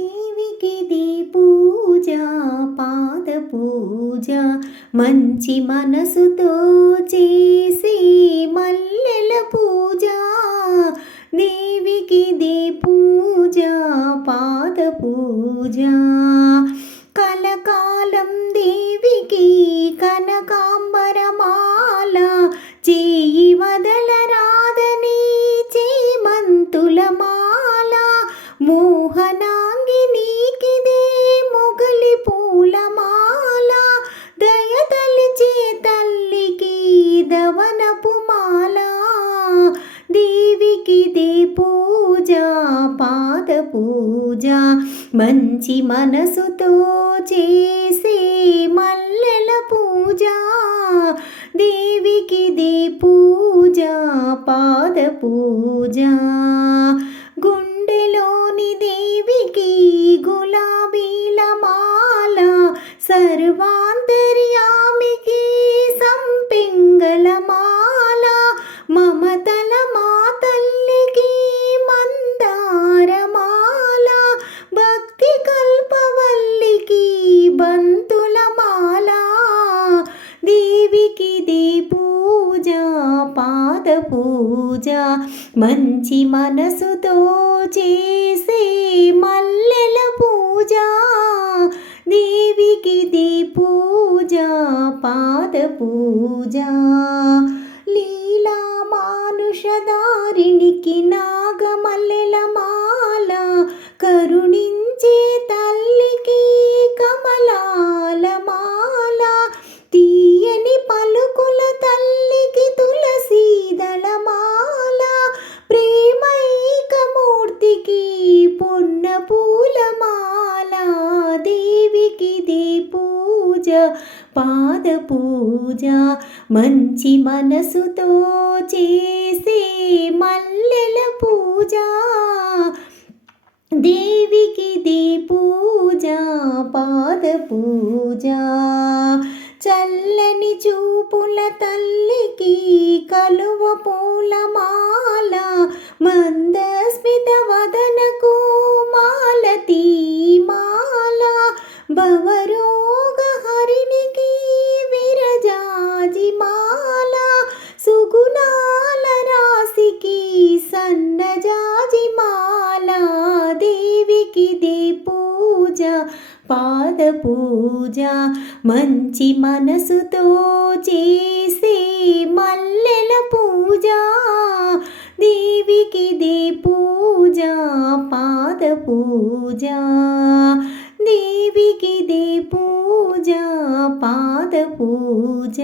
దేవికిది పూజ పాద పూజ మంచి మనసుతో చేసే మల్లెల పూజ దేవికిది పూజ పాద పూజ కలకాలం దేవికి కనకాంబరమాల చేయి వదలరాదని చేమంతుల మాల మోహనాంగి నీకిదే మొగలి పూలమాల దయతలిచే తల్లికి దవనపు మాల దేవికిదే పూజ పాద పూజ మంచి మనసుతో చేసే మల్లెల పూజ దేవికిదే పూజ పాద పూజ గుండెలోని దేవికి గులాబీల మాల సర్వాంతర్యామికి సంపింగళ మాల మమతల మా తల్లికి మందార మాల భక్తి కల్పవల్లికి బంతుల మాల దేవికిది పూజ పాద పూజ మంచి మనసుతో చేసే మల్లెల పూజ దేవికిది పూజ పాద పూజ లీలా మానుషధారిణికి నాగమల్లెల మాల కరుణించే తల్లికి కమలాల మాల తీయని పలుకుల తల్లికి తులసీదళ మాల ప్రేమైకమూర్తికి పొన్న పూల మాల దేవికిది పూజ పాద పూజ మంచి మనసుతో చేసే మల్లెల పూజ దేవికిది పూజ పాద పూజ చల్లని చూపుల తల్లికి కలువ పూల మాల మందస్మిత వదనకు మాలతీ మాల భవరోగ హరిణికి విరజాజి మాల సుగుణాల రాశికి సన్నజాజి మాల దేవికిది పూజ పాద పూజ మంచి మనసుతో చేసే మల్లెల పూజ దేవికిది పూజ పాద పూజ దేవికిది పూజ పాద పూజ